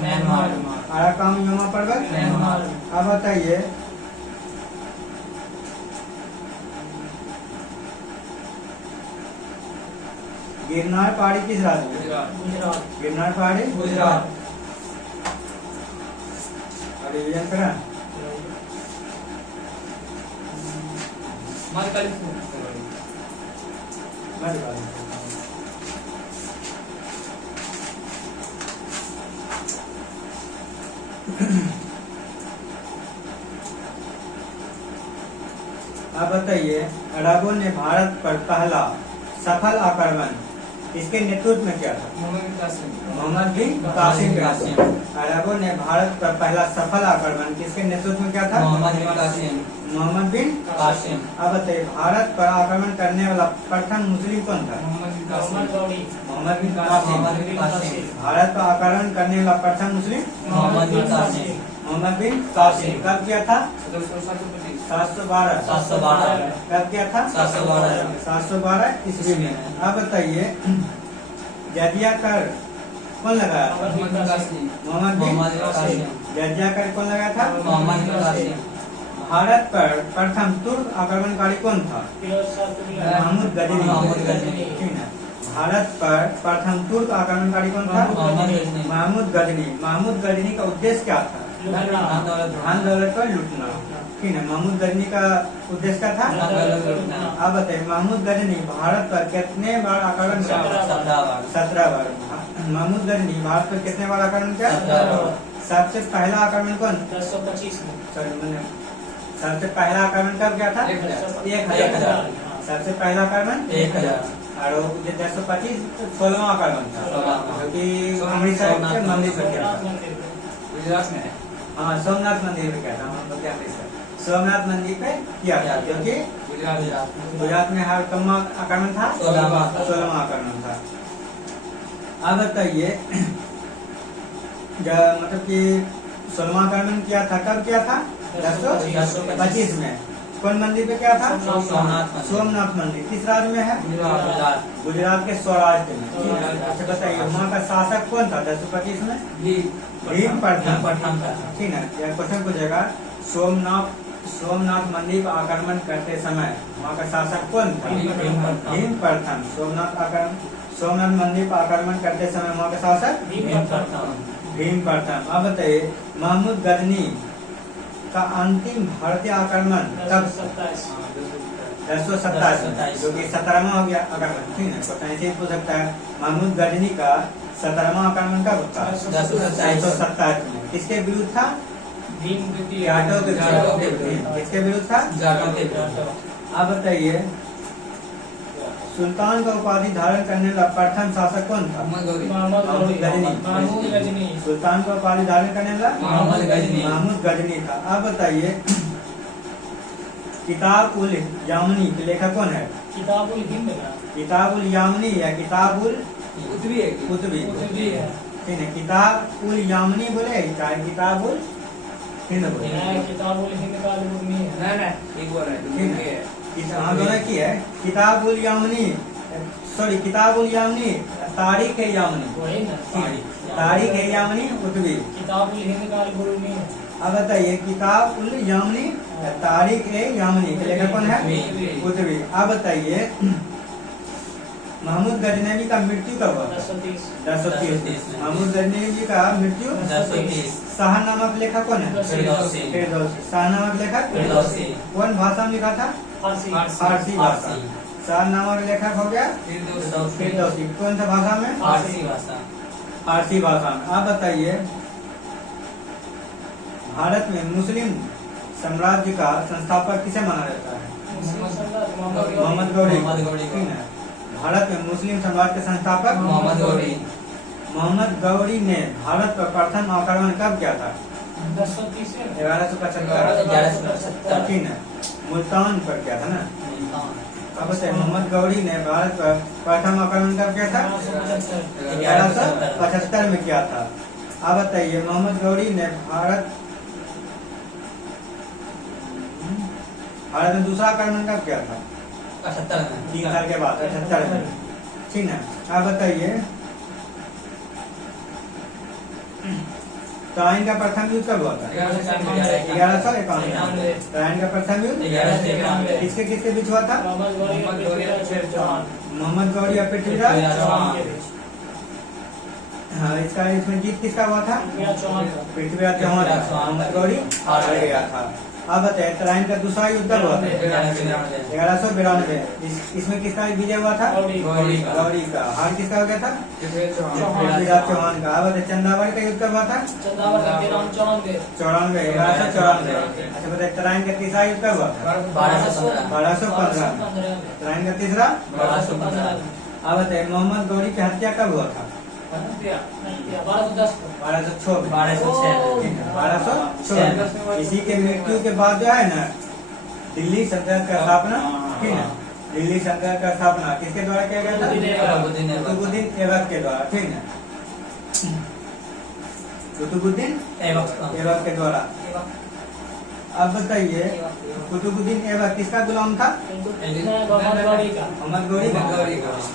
अराकाम-योमा पर्वत म्यांमार। अब बताइए गिरनार पहाड़ी किस राज्य में? गुजरात। गिरनार पहाड़ी गुजरात। और रिवीजन करा। अब बताइए अरबों ने भारत पर पहला सफल आक्रमण इसके नेतृत्व में क्या था? मोहम्मद बिन कासिम के नेतृत्व में। अरबों ने भारत पर पहला सफल आक्रमण किसके नेतृत्व में क्या था? मोहम्मद बिन कासिम। अब बताइए भारत पर आक्रमण करने वाला प्रथम मुस्लिम कौन था? मोहम्मद बिन कासिम। भारत पर आक्रमण करने वाला प्रथम मुस्लिम मोहम्मद बिन कासिम। कब किया था? 712। कब किया था? 712 ईस्वी में। अब बताइए जजिया कर कौन लगाया था? मोहम्मद बिन कासिम। जजिया कर कौन लगाया था? मोहम्मद बिन कासिम। भारत पर प्रथम तुर्क आक्रमणकारी कौन था? महमूद गजनी। ठीक है। भारत पर प्रथम तुर्क आक्रमणकारी कौन था? महमूद गजनी। महमूद गजनी का उद्देश्य क्या था? धन दौलत को लूटना। ठीक है। महमूद गजनी का उद्देश्य क्या था? अब बताइए महमूद गजनी भारत पर कितने बार आक्रमण किया? 17 बार। महमूद गजनी भारत पर कितने बार आक्रमण किया? सबसे पहला आक्रमण कौन? 1025 में। सबसे पहला आक्रमण कब किया था? 1000। सबसे पहला आक्रमण 1000 और 1025 16वां आक्रमण था जो कि अमृतसर के मंदिर पर किया था। गुजरात में। हाँ सोमनाथ मंदिर पे किया था। अमृतसर सोमनाथ मंदिर पे किया था जो कि गुजरात में हर कम्मा आक्रमण था? 16वां आक्रमण था। अब बताइए मतलब कि 16वां आक्रमण किया था कब किया था? 1025 में। कौन मंदिर पे क्या था? सोमनाथ मंदिर। किस राज्य में है? गुजरात के स्वराज्य में। अच्छा बताइए वहाँ का शासक कौन था 1025 में? भीम प्रथम। ठीक है। यह क्वेश्चन पूछेगा सोमनाथ मंदिर पर आक्रमण करते समय वहाँ का शासक कौन था? भीम प्रथम। सोमनाथ मंदिर पर आक्रमण करते समय वहाँ का शासक भीम प्रथम। अब बताइए महमूद गजनी का अंतिम भारतीय आक्रमण कब? 1027 जो कि 17वां हो गया आक्रमण। ठीक है। क्वेश्चन ऐसे ही पूछ सकता है महमूद गजनी का 17वां आक्रमण कब होता है? 1027 में। किसके विरुद्ध था? जाटों के विरुद्ध। किसके विरुद्ध था? जाटों के विरुद्ध। अब बताइए सुल्तान का उपाधि धारण करने वाला प्रथम शासक कौन था? महमूद गजनी। सुल्तान का उपाधि धारण करने वाला महमूद गजनी था। अब बताइए किताब उल यामनी के लेखक कौन है? किताब उल यामनी या किताब उल कुतुबी? ठीक है। किताब उल यामनी बोले चाहे किताब उल हिंद बोले? दोनों की है। किताब उल यामनी किताब उल यामनी तारीख है यामनी। तारीख है यामनी कुतुबी। अब बताइए किताब उल यामनी तारीख है यामनी के लेखक कौन है? कुतुबी। अब बताइए महमूद गजनवी का मृत्यु कब हुआ? 1030। महमूद गजनवी का मृत्यु 1030। शाहनामा लेखक कौन है? फिरदौसी। शाहनामा लेखक कौन भाषा में लिखा था? फारसी भाषा। शाहनामा लेखक हो गया फिरदौसी। कौन सा भाषा में? फारसी भाषा में। आप बताइए भारत में मुस्लिम साम्राज्य का संस्थापक किसे माना जाता है? मोहम्मद गौरी। भारत में मुस्लिम साम्राज्य के संस्थापक मोहम्मद गौरी ने भारत पर प्रथम आक्रमण कब किया था? 1175। ठीक है। मुल्तान पर किया था ना? अब से मोहम्मद गौरी ने भारत पर प्रथम आक्रमण कब किया था? 1175 में किया था। अब बताइए मोहम्मद गौरी ने भारत में दूसरा आक्रमण कब किया था? 78 में। 3 साल के बाद 78 में। ठीक है, अब बताइए ट्राइन का प्रथम युद्ध कब हुआ था? 1191। ट्राइन का प्रथम युद्ध 1191। किसके किसके बीच हुआ था? मोहम्मद गौरी और पृथ्वीराज चौहान। मोहम्मद गौरी और पृथ्वीराज चौहान। हाँ, इसमें जीत किसका हुआ था? पृथ्वीराज चौहान। पृथ्वीराज चौहान। मोहम्मद गौरी हार गया था। अब बताइए ट्राइन का दूसरा युद्ध कब हुआ था? 1192। इसमें किसका विजय हुआ था? गौरी का। हार किसका हो गया था? पृथ्वीराज चौहान का। अब बताइए चंदावड़ का युद्ध कब हुआ था? चंदावड़ का 1394। 1194। अच्छा बताइए ट्राइन का तीसरा युद्ध कब हुआ था? 1215। ट्राइन का तीसरा 1215। अब बताइए मोहम्मद गौरी की हत्या कब हुआ था? 1210 को। 1206। इसी के मृत्यु के बाद जो है ना दिल्ली सल्तनत का स्थापना, ठीक है, दिल्ली सल्तनत का स्थापना किसके द्वारा किया गया था? कुतुबुद्दीन ऐबक के द्वारा। ठीक है, कुतुबुद्दीन ऐबक के द्वारा। अब बताइए कुतुबुद्दीन ऐबक किसका गुलाम था? मोहम्मद गौरी का। मोहम्मद गौरी का।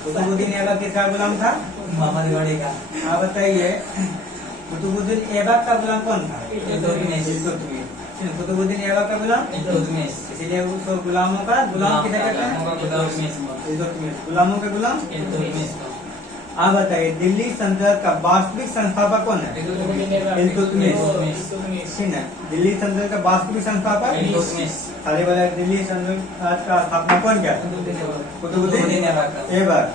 कुतुबुद्दीन ऐबक किसका गुलाम था? मोहम्मद गौरी का। अब बताइए कुतुबुद्दीन ऐबक का गुलाम कौन था? इल्तुतमिश। कुतुबुद्दीन ऐबक का गुलाम इल्तुतमिश। इसीलिए उसको गुलामों का गुलाम किसे कहते हैं? इल्तुतमिश। गुलामों के गुलाम इल्तुतमिश। अब बताइए दिल्ली सल्तनत का वास्तविक संस्थापक कौन है? इल्तुतमिश। ठीक है, दिल्ली सल्तनत का वास्तविक संस्थापक इल्तुतमिश। खाली वाला दिल्ली सल्तनत का स्थापना कौन किया? कुतुबुद्दीन ऐबक।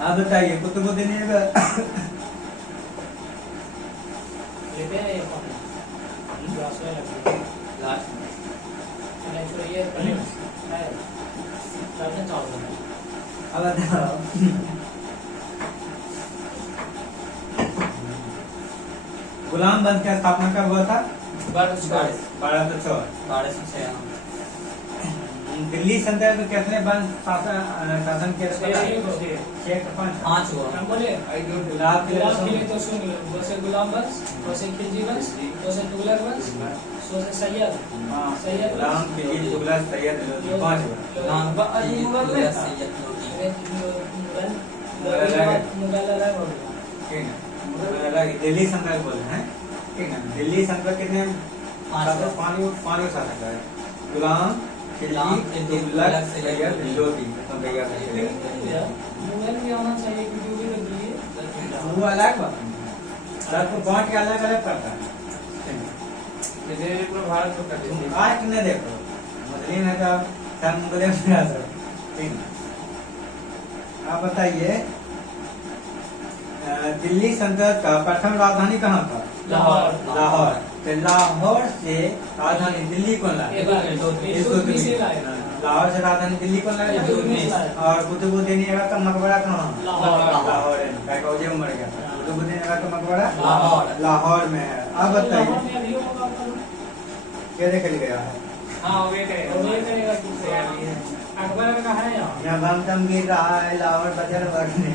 अब बताइए कुतुबुद्दीन ऐबक लेते हैं ये कौन? ग्लास में लगी लास्ट नहीं छोड़िए पहले है चावल चावल। अब बताओ गुलाम बंद की स्थापना कब हुआ था? 1206। दिल्ली सल्तनत में कितने बंद शासन किया था? 5 गो। हम बोले गुलाब के गुलाम के लिए तो सुन लो, दो से गुलाम वंश, दो से खिलजी वंश, दो से तुगलक वंश, दो से सैयद। सैयद गुलाम के लिए तुगलक सैयद लोधी 5 मुगल अलग हो गया। ठीक है, दिल्ली सल्तनत बोले हैं। ठीक है, दिल्ली सल्तनत कितने? 5 शासक है। गुलाम, खिलजी, तुगलक, सैयद, लोधी। मुगल भी होना चाहिए क्योंकि वो भी तो दिल्ली वो अलग बात है। सबको बांट के अलग अलग करता है। भारत को आज तुमने देखो मुस्लिम है तो आप सब मुस्लिम में आ सकते। ठीक है, आप बताइए दिल्ली सल्तनत का प्रथम राजधानी कहाँ था? लाहौर। तो लाहौर से राजधानी दिल्ली कौन लाया? इल्तुतमिश लाया। लाहौर से राजधानी दिल्ली कौन लाया? और कुतुबुद्दीन ऐबक का मकबरा कहाँ? लाहौर है। उमर गया था। कुतुबुद्दीन ऐबक का मकबरा लाहौर में है। अब बताइए क्या देख गया है? अकबर का है यहाँ बम गिर रहा है, लाहौर बजर बढ़ने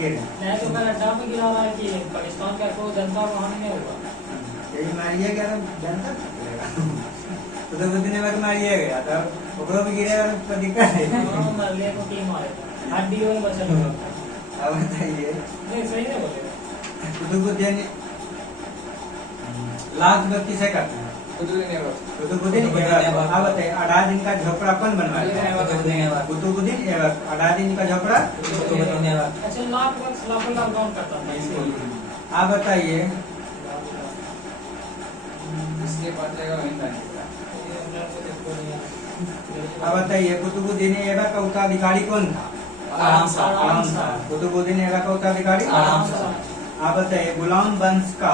नहीं तो मैं अड्डा पे गिरा रहा है कि पाकिस्तान का कोई जनता वहाँ नहीं होगा। यही मारिए गया जनता कुतुबुद्दीन ऐबक मारिए गया तो ओकरो भी गिरेगा तो दिक्कत है। मरले को टीम मारेगा हड्डी और बचल होगा। अब बताइए नहीं सही नहीं बोले कुतुबुद्दीन लास्ट में किसे करते हैं? कुतुबुद्दीन ऐबक। अब बताइए 18 दिन का झोपड़ा कौन बनवाया? कुतुबुद्दीन ऐबक। 18 दिन का झोपड़ा अच्छा लाखों लॉकडाउन करता था। आप बताइए अब बताइए कुतुबुद्दीन ऐबक का उत्तराधिकारी कौन था? आराम था। कुतुबुद्दीन ऐबक का उत्तराधिकारी आराम। आप बताइए गुलाम वंश का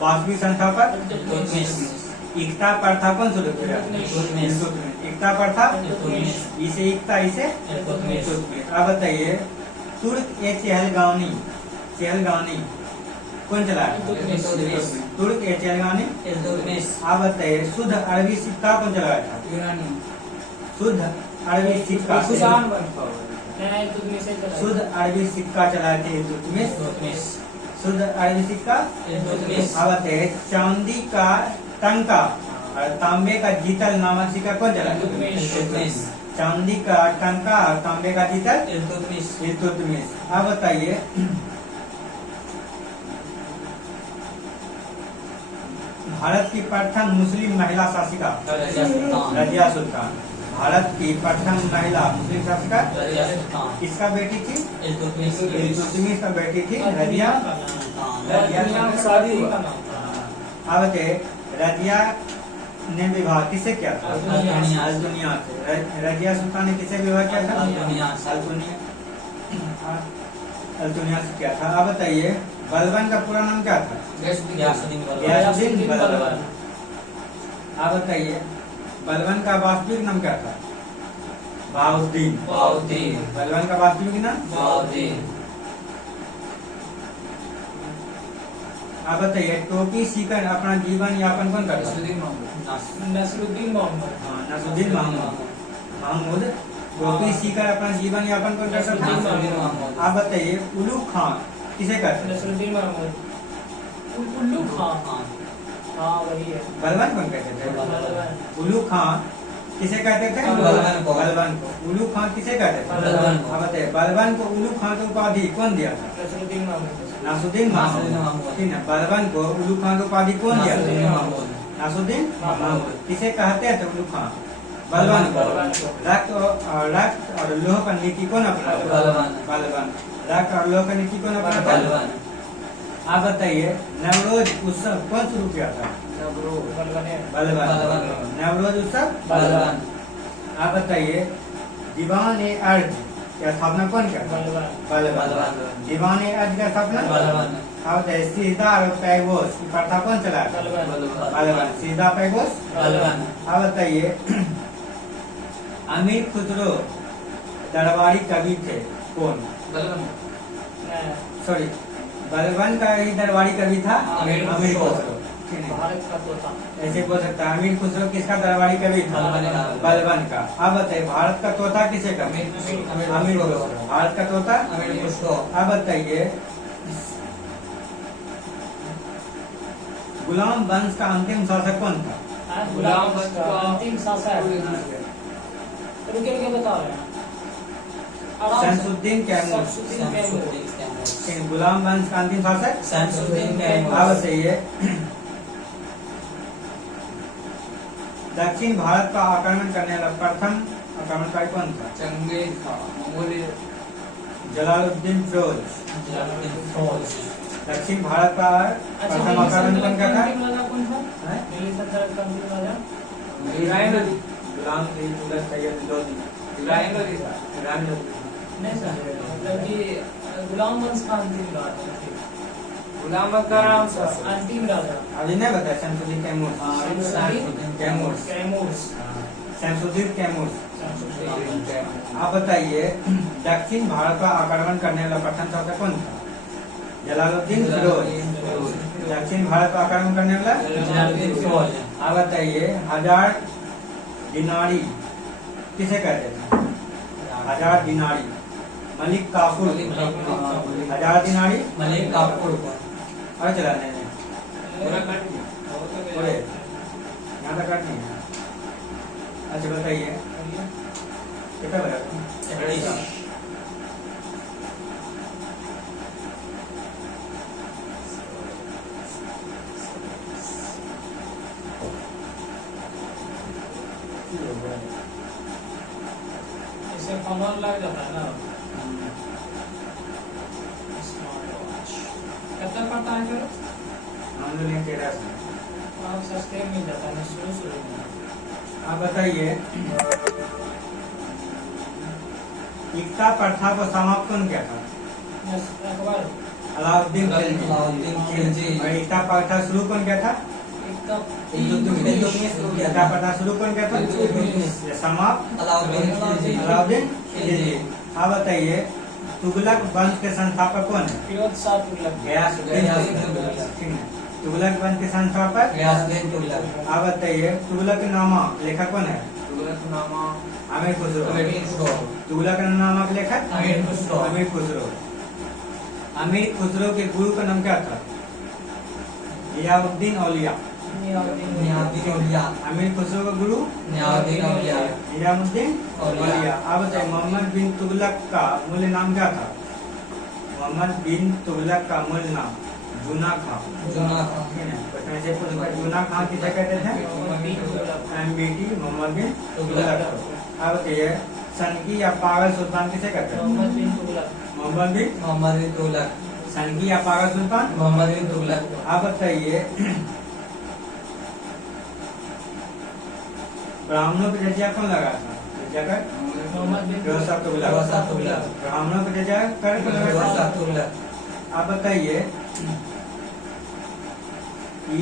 वास्तविक संस्थापक? एकता प्रथा कौन शुरू किया? एकता प्रथा। इसे एकता इसे। अब बताइए तुर्क ए चहलगानी कौन चलाया? तुर्क ए चहलगानी। आप बताइए शुद्ध अरबी सिक्का कौन चलाया था? शुद्ध अरबी सिक्का शुद्ध अरबी सिक्का चलाए थे इल्तुतमिश। शुद्ध अरबी सिक्का इल्तुतमिश। अब बताइए चांदी का टंका और तांबे का जीतल नामक सिक्का कौन चला? इल्तुतमिश। चांदी का टंका और तांबे का जीतल इल्तुतमिश। इल्तुतमिश। अब बताइए भारत की प्रथम मुस्लिम महिला शासिका रजिया सुल्तान। रजिया सुल्तान। भारत की प्रथम महिला मुस्लिम शासिका रजिया सुल्तान। किसका बेटी थी? इल्तुतमिश। इल्तुतमिश का बेटी थी रजिया। रजिया का शादी का नाम था। अब बताइए रजिया ने विवाह किससे किया था? अल-दुनिया। अल-दुनिया से। रजिया सुल्तान ने किससे विवाह किया था? अल-दुनिया से। अल-दुनिया से किया था। अब बताइए बलबन का पूरा नाम क्या था? गयासुद्दीन बलबन। गयासुद्दीन बलबन। अब बताइए बलबन का वास्तविक नाम क्या था? बहाउद्दीन। बहाउद्दीन। बलबन का वास्तविक नाम? बहाउद्दीन। अब बताइए टोपी सीकर अपना जीवन यापन कौन करता? नसरुद्दीन मोहम्मद। हाँ, नसरुद्दीन महमूद टोपी सीकर अपना जीवन यापन कौन करता था? नसरुद्दीन महमूद। आप बताइए उल्लू खां किसे कहते हैं? नसरुद्दीन महमूद। उल्लू खां। हाँ वही है। बलबन कौन कहते थे? बलबन। उल्लू खां किसे कहते थे? बलबन को। बलबन को। उल्लू खां किसे कहते थे? बलबन को। अब बताइए बलबन को उल्लू खां की उपाधि कौन दिया था? नसरुद्दीन महमूद। नासुद्दीन नासुद्दीन महमूद। महमूद। ठीक है बलबन को उल्लू खां की उपाधि कौन दिया नासुद्दीन था? महमूद। नासुद्दीन महमूद। महमूद। किसे कहते थे उल्लू खां? बलबन को। बलबन को। रक्त और लोह का नीति कौन अपनाता? बलबन। बलबन। रक्त और लोह का नीति कौन अपनाता? बलबन। आप बताइए नवरोज उत्सव कौन शुरू किया था? बलबन है। बलबन। बलबन। नवरोज उत्सव बलबन। आप बताइए दीवान-ए-अर्ज की स्थापना कौन किया था? बलबन। बलबन। दीवान-ए-अर्ज की स्थापना बलबन। आप बताइए सीधा और पैगोश की प्रथा कौन चलाया था? बलबन। बलबन। सीधा पैगोश बलबन। आप बताइए अमीर खुसरो दरबारी कवि थे कौन? नहीं, सॉरी बलबन का ही दरबारी कवि था अमीर अमीर खुसरो। खुसरो। ठीक है। भारत का तोता। ऐसे बोल सकता है अमीर खुसरो किसका दरबारी कवि था? बलबन का। बलबन का। अब बताइए भारत का तोता किसे कहते हैं? अमीर खुसरो। भारत का तोता अमीर खुसरो। अब बताइए गुलाम वंश का अंतिम शासक कौन था? गुलाम का अंतिम शासक। रुके रुके बता रहे हैं। आराम से। शमसुद्दीन कैमूर। शमसुद्दीन कैमूर। ठीक, गुलाम वंश का अंतिम शासक शमसुद्दीन अब कैमूर। बताइए दक्षिण भारत का आक्रमण करने वाला प्रथम आक्रमणकारी कौन था? जलालुद्दीन फिरोज। दक्षिण भारत का अच्छा प्रथम आक्रमण कौन का था? अंतिम राजा कौन था? हैं? दिल्ली सल्तनत का अंतिम राजा? गुलाम सैयद लोधी। नहीं सर, मतलब कि गुलाम वंश का अंतिम राजा। अंतिम राजा। अभी नहीं बताया शमसुद्दीन कैमूर। कैमूर। कैमूर। शमसुद्दीन कैमूर। शमसुद्दीन। आप बताइए दक्षिण भारत का आक्रमण करने वाला प्रथम शासक कौन था? जलालुद्दीन फिरोज। दक्षिण भारत का आक्रमण करने वाला जलालुद्दीन फिरोज। आप बताइए हजार दिनारी किसे कहते थे? हजार दिनारी मलिक काफूर। हजार दिनारी मलिक काफूर को। और चलाने में पूरे यहाँ तक काटनी है। अच्छा बताइए कितना बजा? इससे कमर लग जाता है ना। कितना पड़ता है फिर? हम लोग लेंगे 13 से। आप सस्ते में मिल जाता है शुरू में। आप बताइए एकता प्रथा को समाप्त कौन किया था? अकबर। अलाउद्दीन अलाउद्दीन खिलजी। और एकता प्रथा शुरू कौन किया था? एकता प्रथा शुरू कौन किया था? ये समाप्त अलाउद्दीन खिलजी। अलाउद्दीन खिलजी। आप बताइए तुगलक वंश के संस्थापक कौन है? फिरोज शाह तुगलक। गयासुद्दीन तुगलक। ठीक है। तुगलक वंश के संस्थापक गयासुद्दीन तुगलक। आप बताइए तुगलकनामा लेखक कौन है? अमीर खुसरो। अमीर खुसरो। तुगलकनामा के लेखक अमीर खुसरो। अमीर खुसरो। अमीर खुसरो के गुरु का नाम क्या था? जियाउद्दीन औलिया। नियाज़ुद्दीन औलिया। अमीर खुसरो का गुरु नियाज़ुद्दीन औलिया। जियाउद्दीन औलिया। औलिया। अब बताइए मोहम्मद बिन तुगलक का मूल नाम क्या था? मोहम्मद बिन तुगलक का मूल नाम जूना खां। जूना खां। उसमें से पूछा जूना खां किसे कहते थे? MBT मोहम्मद बिन तुगलक। अब बताइए सनकी या पागल सुल्तान किसे कहते हैं? मोहम्मद बिन तुगलक। मोहम्मद बिन तुगलक। सनकी या पागल सुल्तान मोहम्मद बिन तुगलक। आप बताइए ब्राह्मणों की रजिया कौन लगा था? रजियाकर मोहम्मद बिन फिरोज शाह तुगलक। फिरोज शाह तुगलक। ब्राह्मणों की रजियाकर कौन लगा फिरोज था? शाह तुगलक। आप बताइए कि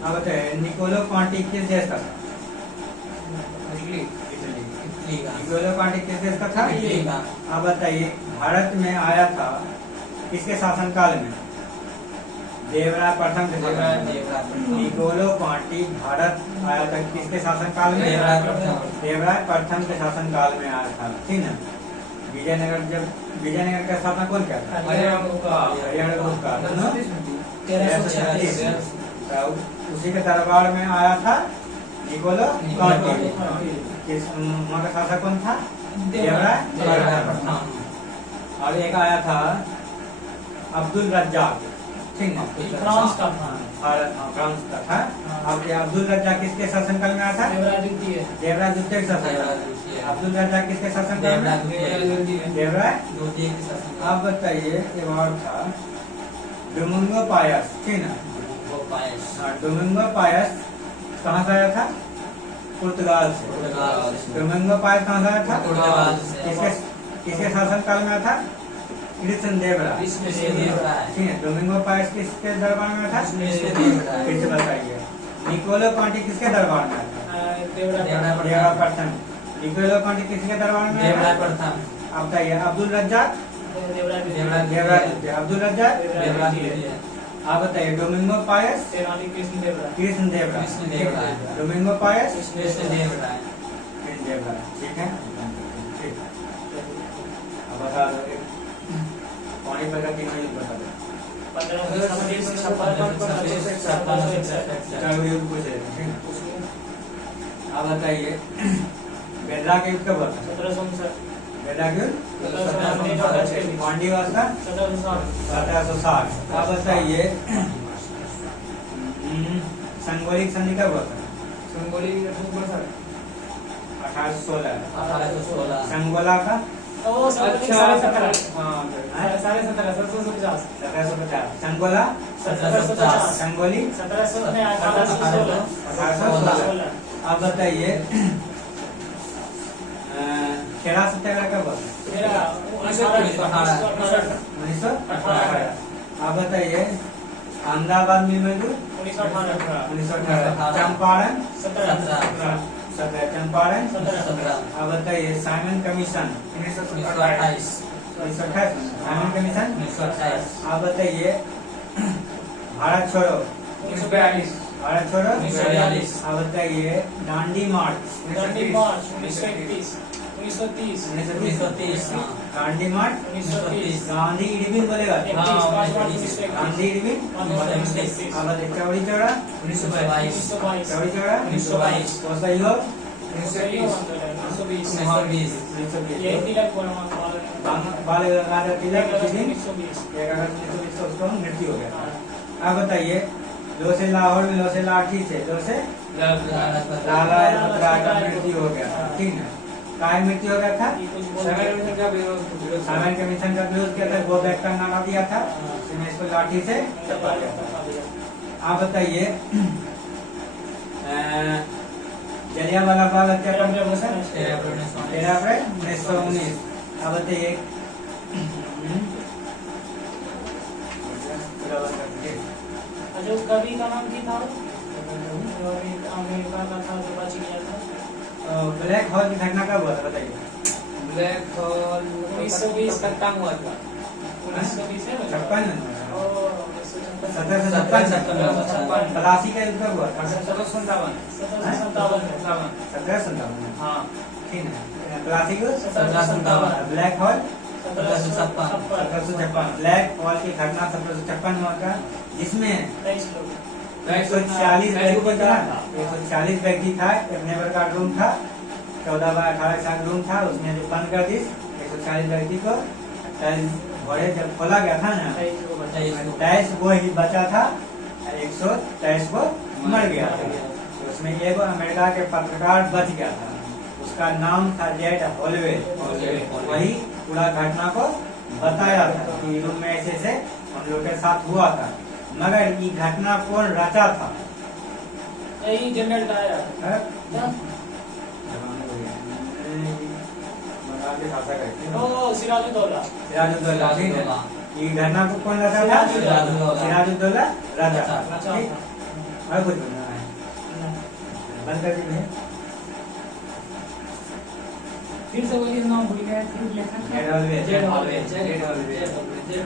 आप बताइए निकोलो कांटी किस देश का था? इटली। इटली। इटली का। निकोलो कांटी किस देश का था? इटली का। आप बताइए भारत में आया था किसके शासनकाल में? देवराय प्रथम के देवराय शासनकाल में। प्रथम। निकोलो कांटी भारत आया था किसके शासनकाल में? देवराय प्रथम। देवराय प्रथम के शासनकाल में आया था, ठीक है। विजयनगर जब विजयनगर का स्थापना कौन किया था? हरियाणा का दोनों 1336। तो उसी के दरबार में आया था निकोलो कांटी। किस वहाँ का शासक कौन था? देवराय प्रथम। और एक आया था अब्दुल रज्जाक, ठीक है। फ्रांस का था। फ्रांस का था। अब ये अब्दुल रज्जाक किसके शासनकाल में आया था? देवराय द्वितीय। देवराय द्वितीय के शासनकाल में। अब्दुल रज्जाक किसके शासनकाल में? देवराय। आप बताइए एक और था डोमिंगो पायस, ठीक है। डोमिंगो पायस कहाँ से आया था? पुर्तगाल से। डोमिंगो पायस कहाँ से आया था? पुर्तगाल से। किसके शासनकाल में आया था? कृष्ण देवराय, ठीक है। डोमिंगो पायस किसके दरबार में आया था? फिर से बताइए निकोलो कांटी किसके दरबार में आया था? देवराय प्रथम। निकोलो कांटी किसके दरबार में आया था? आप बताइए अब्दुल रज्जाक देवराय देवराय द्वितीय। अब्दुल रज्जाक आप बताइए Domingo Paes Krishna Devaraya. Krishna Devaraya. Krishna Devaraya. Domingo Paes Krishna Devaraya. Krishna Devaraya, ठीक है। ठीक। अब बता दो पानीपत का 3 युद्ध बता दो। 4 युद्ध पूछे, ठीक है। अब बताइए बेदरा के युद्ध कब हुआ था? 1759। बेदरा के युद्ध पांडी वास्ता 1760। अब बताइए संगोली की संधि कब हुआ था? 1816। संगोला का 1750। संगोला 1750। संगोली 1716। 1816। अब बताइए खेड़ा सत्याग्रह कब हुआ? 1918। आप बताइए अहमदाबाद मिल मजदूर 1918। चंपारण 17। चंपारण 17। आप बताइए साइमन कमीशन 1928। Simon commission 1928। आप बताइए भारत छोड़ो 1942। भारत छोड़ो 1942। आप बताइए दांडी मार्च 1930। 1930। दांडी मार्च 1930। गांधी इरविन बोलेगा गांधी इरविन। अब बताइए चौड़ी चौड़ा 1922। चौड़ी चौड़ा 1922। सहयोग 1920। 1920। तिलक बाल गंगाधर तिलक किस दिन? 1920। 11 अगस्त 1920 को उसका मृत्यु हो गया था। अब बताइए लो से लाहौर में लो से लाठी से लो से लाला लाजपत राय का मृत्यु हो गया था, ठीक है। काय मृत्यु हो गया था? साइमन कमीशन का विरोध किया था, गो बैक का नारा दिया था, इसमें इसको लाठी से चपा दिया था। आप बताइए जलियांवाला बाग हत्याकांड कब हुआ था? 13 अप्रैल 1919। अब बताइए जो कवि का नाम क्या था? अमेरिका का था जो बच गया था। ब्लैक होल की घटना कब हुआ था बताइए? ब्लैक होल 1920 कलकत्ता में हुआ था। 1920 है ना? 56 1756 1756 प्लासी का युद्ध कब हुआ था? 1757 1757 हाँ ठीक है। प्लासी को 1757 ब्लैक होल 1756 ब्लैक होल की घटना 1756 में हुआ था, जिसमें 23 लोग 140 व्यक्ति था। एक नेबर का रूम था, 14 बाय 18 का रूम था, उसमें जो बंद कर दी 140 व्यक्ति को। घोड़े जब खोला गया था ना, 23 वो ही बचा था, 123 वो मर गया था। उसमें एक अमेरिका के पत्रकार बच गया था, उसका नाम था जेड हॉलवे। वही पूरा घटना को बताया था कि रूम में ऐसे से हम लोग के साथ हुआ था। मगर ये घटना कौन रचा था? यही जनरल डायर है? ना? ओ सिराजुद्दौला सिराजुद्दौला ठीक है। ये घटना को कौन रचा था? सिराजुद्दौला रचा था। रचा ठीक? और कुछ बोलना है? बंद कर दीजिए। फिर से वही नाम भूल गए, फिर लिखा था जेड हॉलवे। Z hallway